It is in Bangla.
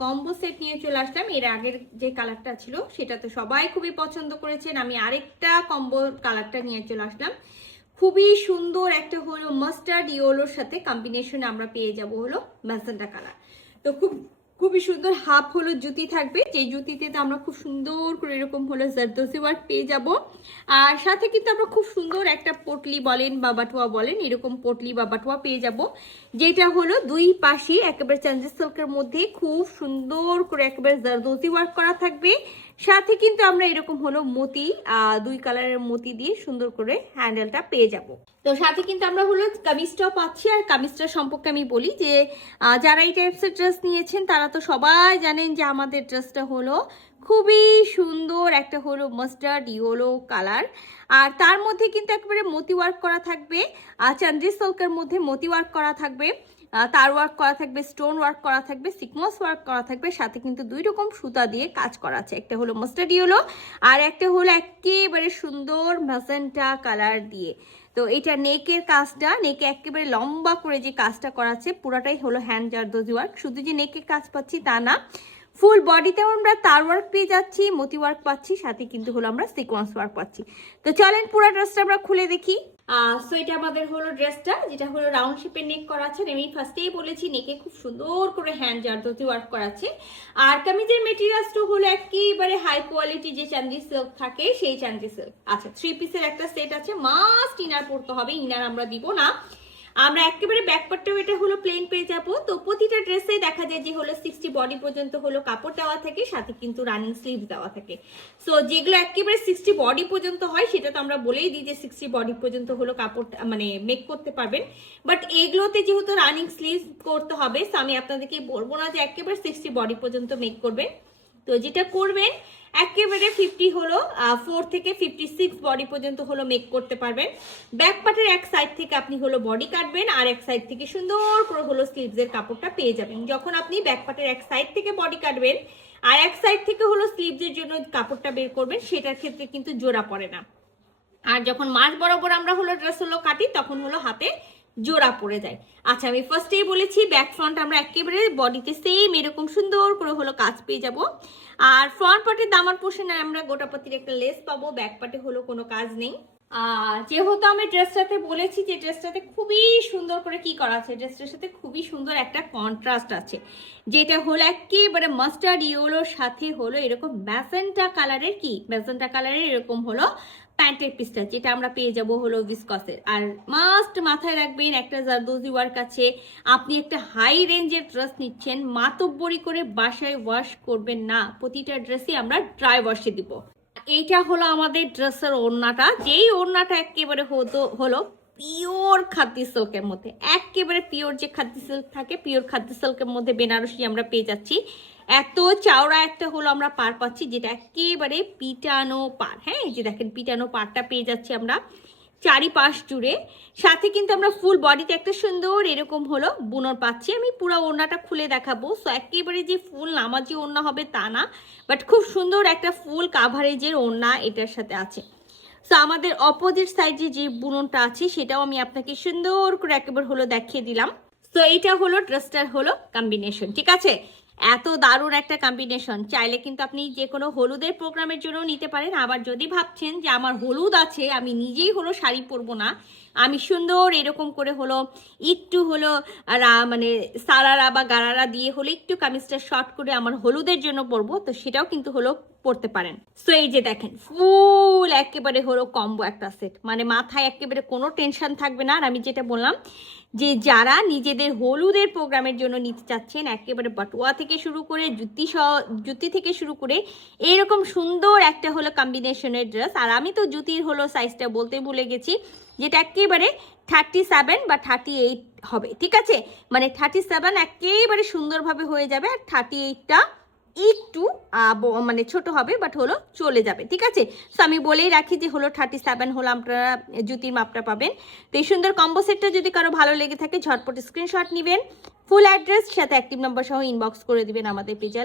কম্বো সেট নিয়ে চলে আসলাম। এর আগের যে কালারটা ছিল সেটা তো সবাই খুবই পছন্দ করেছেন, আমি আরেকটা কম্বো কালারটা নিয়ে চলে আসলাম। খুবই সুন্দর একটা হলো মাস্টার্ড ইয়েলোর সাথে কম্বিনেশন আমরা পেয়ে যাব হলো ম্যাজেন্টা কালার। তো খুবই সুন্দর হাফ হলো জুতি থাকবে, যে জুতিতে তো আমরা খুব সুন্দর করে এরকম হলো জারদোজি ওয়ার্ক পেয়ে যাব। আর সাথে কিন্তু আমরা খুব সুন্দর একটা পটলি বলেন বা বাটুয়া বলেন, এরকম পটলি বা বাটুয়া পেয়ে যাব, যেটা হলো দুই পাশে একেবারে চান্দেস সিল্কের মধ্যে খুব সুন্দর করে একেবারে জারদোজি ওয়ার্ক করা থাকবে। সাথে কিন্তু আমরা এরকম হলো মতি দুই কালারের মতি দিয়ে সুন্দর করে হ্যান্ডেলটা পেয়ে যাব। তো সাথে কিন্তু আমরা হলো কামিজটাও পাচ্ছি। আর কামিজটা সম্পর্কে আমি বলি যে যারা এই টাইপসের ড্রেস নিয়েছেন তারা তো সবাই জানেন যে আমাদের ড্রেসটা হলো খুবই সুন্দর একটা হলো মাস্টার্ড ইয়েলো কালার। আর তার মধ্যে কিন্তু একেবারে মতি ওয়ার্ক করা থাকবে, চান্দ্রি সিল্কের মধ্যে মতি ওয়ার্ক করা থাকবে, তার ওয়ার্ক করা থাকবে, স্টোন ওয়ার্ক করা থাকবে, সিকমস ওয়ার্ক করা থাকবে। সাথে কিন্তু দুই রকম সুতা দিয়ে কাজ করা আছে, একটা হলো মাস্টার্ড ইয়েলো আর একটা হলো একেবারে সুন্দর ম্যাজেন্টা কালার দিয়ে। তো এটা নেকের কাজটা, নেকে একেবারে লম্বা করে যে কাজটা করা আছে পুরাটাই হলো হ্যান্ড জারদোজি ওয়ার্ক। শুধু যে নেকের কাজ পাচ্ছি তা না, ফুল বডিতেও আমরা তার ওয়ার্ক পেয়ে যাচ্ছি, মতি ওয়ার্ক পাচ্ছি, সাথে কিন্তু হলো আমরা সিকোয়েন্স ওয়ার্ক পাচ্ছি। তো চলেন পুরো ড্রেসটা আমরা খুলে দেখি। সো এটা আমাদের হলো ড্রেসটা, যেটা হলো রাউন্ড শেপের নেক করা আছে। আমি ফার্স্টেই বলেছি নেকে খুব সুন্দর করে হ্যান্ড জারদোজি ওয়ার্ক করা আছে। আর কামিজের মেটেরিয়ালসটা হলো একেবারে হাই কোয়ালিটি যে চান্দি সিল্ক থাকে সেই চান্দি সিল্ক। আচ্ছা, 3 পিসের একটা সেট আছে, মাস্ট ইনার পরতে হবে, ইনার আমরা দিব না। আমরা একেবারে ব্যাকপার্টটাও এটা হলো প্লেন পেয়ে যাবো। তো প্রতিটা ড্রেসে দেখা যায় যে হলো 60 বডি পর্যন্ত হলো কাপড় দেওয়া থাকে, সাথে কিন্তু রানিং স্লিভ দেওয়া থাকে। সো যেগুলো একেবারে 60 বডি পর্যন্ত হয় সেটা তো আমরা বলেই দিই যে 60 বডি পর্যন্ত হলো কাপড় মানে মেক করতে পারবেন। বাট এগুলোতে যেহেতু রানিং স্লিভ করতে হবে, সো আমি আপনাদেরকে বলবো না যে একেবারে 60 বডি পর্যন্ত মেক করবেন। তো যেটা করবেন একেবারে 50 হলো 4 থেকে 56 বডি পর্যন্ত হলো মেক করতে পারবেন। ব্যাক পার্টের এক সাইড থেকে আপনি হলো বডি কাটবেন, আর এক সাইড থেকে সুন্দর করে হলো স্লিভসের কাপড়টা পেয়ে যাবেন। যখন আপনি ব্যাক পার্টের এক সাইড থেকে বডি কাটবেন আর এক সাইড থেকে হলো স্লিভসের জন্য কাপড়টা বের করবেন, সেটার ক্ষেত্রে কিন্তু জোড়া পড়ে না। আর যখন মাঝ বরাবর আমরা হলো ড্রেস হলো কাটি তখন হলো হাতে জোড়া পড়ে যায়। আচ্ছা, আমি ফার্স্টেই বলেছি ব্যাক ফ্রন্ট আমরা একেবারে বডিতে সেম এরকম সুন্দর করে হলো কাজ পেয়ে যাব। আর ফ্রন্ট পার্টের দামার পোর্শনে আমরা গোটাপতির একটা লেস পাবো, ব্যাক পার্টে হলো কোনো কাজ নেই। আর যেহেতু আমি ড্রেসটাতে বলেছি যে ড্রেসটাতে খুবই সুন্দর করে কি করা আছে, ড্রেসটার সাথে খুবই সুন্দর একটা কন্ট্রাস্ট আছে, যেটা হলো একেবারে মাস্টার্ড ইয়েলোর সাথে হলো এরকম ম্যাজেন্টা কালারের কি ম্যাজেন্টা কালারের এরকম হলো প্যান্টের পিসটা, যেটা আমরা পেয়ে যাব হলো ভিসকসের। আর মাস্ট মাথায় রাখবেন একটা জারদোজি ওয়ার্ক আছে, আপনি একটা হাই রেঞ্জের ড্রেস নিচ্ছেন, মাতব্বরি করে বাসায় ওয়াশ করবেন না, প্রতিটা ড্রেসই আমরা ড্রাই ওয়াশে দিব। এইটা হলো আমাদের ড্রেসের ওড়নাটা, যেই ওড়নাটা একেবারে হলো পিওর খাদ্য সিল্কের মধ্যে, একেবারে পিওর যে খাদ্য সিল্ক থাকে পিওর খাদ্য সিল্কের মধ্যে বেনারসি আমরা পেয়ে যাচ্ছি। এত চওড়া একটা হলো আমরা পার পাচ্ছি, যেটা একেবারে পিটানো পার। হ্যাঁ, এই যে দেখেন পিটানো পারটা পেয়ে যাচ্ছি আমরা চারিপাশ জুড়ে। সাথে কিন্তু আমরা ফুল বডিতে একটা সুন্দর এরকম হলো বুনর পাচ্ছি। আমি পুরো ওড়নাটা খুলে দেখাবো। সো একেবারে যে ফুল নামাজি ওড়না হবে তা না, বাট খুব সুন্দর একটা ফুল কাভারেজের ওড়না এটার সাথে আছে। সো আমাদের অপোজিট সাইডে যে বুননটা আছে সেটাও আমি আপনাকে সুন্দর করে একেবারে হলো দেখিয়ে দিলাম। তো এইটা হলো ড্রেসটার হলো কম্বিনেশন, ঠিক আছে? এত দারুণ একটা কম্বিনেশন, চাইলে কিন্তু আপনি যে কোনো হলুদের প্রোগ্রামের জন্য নিতে পারেন। আবার যদি ভাবছেন যে আমার হলুদ আছে, আমি নিজেই হলো শাড়ি পরবো না, আমি সুন্দর এরকম করে হলো একটু হলো মানে সারারা বা গারারা দিয়ে হলো একটু কামিজটা শর্ট করে আমার হলুদের জন্য পরবো, তো সেটাও কিন্তু হলো পরতে পারেন। সো এই যে দেখেন ফুল একেবারে হলো কম্বো একটা সেট, মানে মাথায় একেবারে কোনো টেনশন থাকবে না। আর আমি যেটা বললাম যে যারা নিজেদের হলুদের প্রোগ্রামের জন্য নিতে চাচ্ছেন, একেবারে বাটুয়া থেকে শুরু করে জুতি থেকে শুরু করে এরকম সুন্দর একটা হলো কম্বিনেশনের ড্রেস। আর আমি তো জুতির হলো সাইজটা বলতে ভুলে গেছি, যেটা একেবারে 37 বা 38 হবে, ঠিক আছে? মানে 37 একেবারে সুন্দরভাবে হয়ে যাবে, আর 38টা একটু মানে ছোট হবে, বাট হলো চলে যাবে, ঠিক আছে? সো আমি বলেই রাখি যে হলো 37 হলো আপনারা জুতির মাপটা পাবেন। তো এই সুন্দর কম্বো সেটটা যদি কারো ভালো লেগে থাকে ঝটপট স্ক্রিনশট নেবেন, ফুল অ্যাড্রেস সাথে অ্যাক্টিভ নাম্বার সহ ইনবক্স করে দিবেন আমাদের পেজে।